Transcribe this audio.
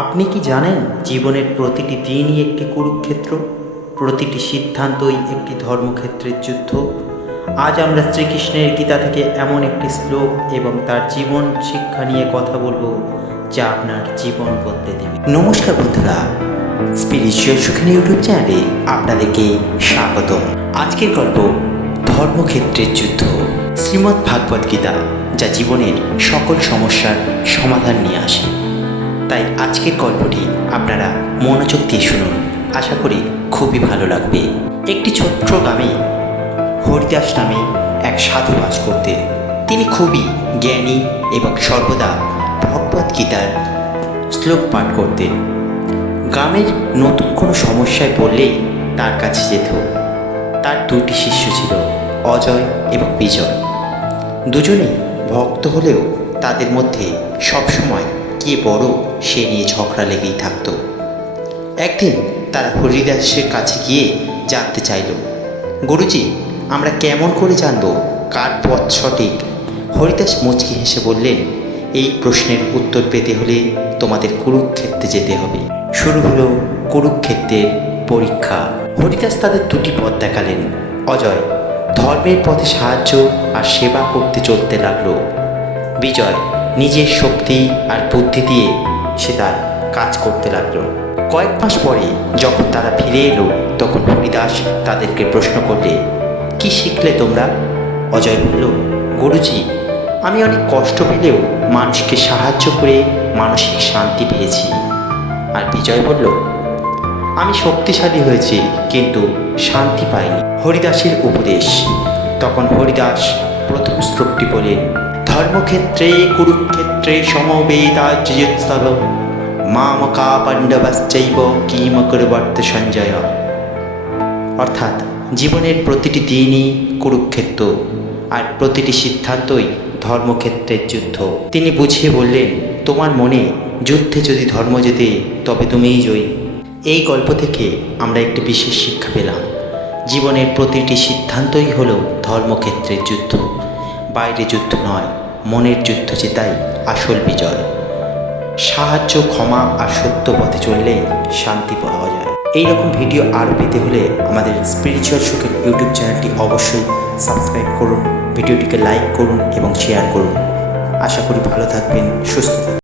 আপনি কি জানেন জীবনের প্রতিটি দিনই একটি কুরুক্ষেত্র, প্রতিটি সিদ্ধান্তই একটি ধর্মক্ষেত্রের যুদ্ধ। আজ আমরা শ্রীকৃষ্ণের গীতা থেকে এমন একটি শ্লোক এবং তার জীবন শিক্ষা নিয়ে কথা বলবো যা আপনার জীবন বদলে দেবে। নমস্কার বন্ধুরা, স্পিরিচুয়াল সুখেন ইউটিউব চ্যানেলে আপনাদেরকে স্বাগতম। আজকের গল্প ধর্মক্ষেত্রের যুদ্ধ। শ্রীমদ্ ভাগবত গীতা যা জীবনের সকল সমস্যার সমাধান নিয়ে আসে। তাই আজকের গল্পটি আপনারা মনোযোগ দিয়ে শুনুন, আশা করি খুবই ভালো লাগবে। একটি ছোট্ট গ্রামে হরিদাস নামে এক সাধু বাস করতেন। তিনি খুবই জ্ঞানী এবং সর্বদা ভগবত গীতার শ্লোক পাঠ করতেন। গ্রামের নতুন কোনো সমস্যায় পড়লেই তার কাছে যেত। তার দুটি শিষ্য ছিল, অজয় এবং বিজয়। দুজনেই ভক্ত হলেও তাদের মধ্যে সবসময় কে বড় সে নিয়ে ঝগড়া লেগেই থাকত। একদিন তারা হরিদাসের কাছে গিয়ে জানতে চাইল, গুরুজি, আমরা কেমন করে জানব কার পথ সঠিক? হরিদাস মুচকি হেসে বললেন, এই প্রশ্নের উত্তর পেতে হলে তোমাদের কুরুক্ষেত্রে যেতে হবে। শুরু হলো কুরুক্ষেত্রের পরীক্ষা। হরিদাস তাদের দুটি পথ দেখালেন। অজয় ধর্মের পথে সাহায্য আর সেবা করতে চলতে লাগলো। বিজয় নিজের শক্তি আর বুদ্ধি দিয়ে সে তার কাজ করতে লাগলো। কয়েক মাস পরে যখন তারা ফিরে এলো, তখন হরিদাস তাদেরকে প্রশ্ন করলে, কি শিখলে তোমরা? অজয় বলল, গুরুজি, আমি অনেক কষ্ট পেলেও মানুষকে সাহায্য করে মানসিক শান্তি পেয়েছি। আর বিজয় বলল, আমি শক্তিশালী হয়েছি কিন্তু শান্তি পাইনি। হরিদাসের উপদেশ। তখন হরিদাস প্রথম শ্লোকটি বলেন, ধর্মক্ষেত্রে কুরুক্ষেত্রে সমবেদাযুৎসব মামকা পাণ্ডবশ্চৈব কিম কুর্বত সঞ্জয়। অর্থাৎ জীবনের প্রতিটি দিনই কুরুক্ষেত্র আর প্রতিটি সিদ্ধান্তই ধর্মক্ষেত্রের যুদ্ধ। তিনি বুঝিয়ে বললেন, তোমার মনে যুদ্ধে যদি ধর্ম যেতে তবে তুমিই জয়ী। এই গল্প থেকে আমরা একটি বিশেষ শিক্ষা পেলাম। জীবনের প্রতিটি সিদ্ধান্তই হলো ধর্মক্ষেত্রের যুদ্ধ। বাইরে যুদ্ধ নয়, মনের যুদ্ধ জেতাই আসল বিজয়। সাহায্য, ক্ষমা আর সত্য পথে চললেই শান্তি পাওয়া যায়। এই রকম ভিডিও আরও পেতে হলে আমাদের স্পিরিচুয়াল সুখের ইউটিউব চ্যানেলটি অবশ্যই সাবস্ক্রাইব করুন, ভিডিওটিকে লাইক করুন এবং শেয়ার করুন। আশা করি ভালো থাকবেন, সুস্থ থাকবেন।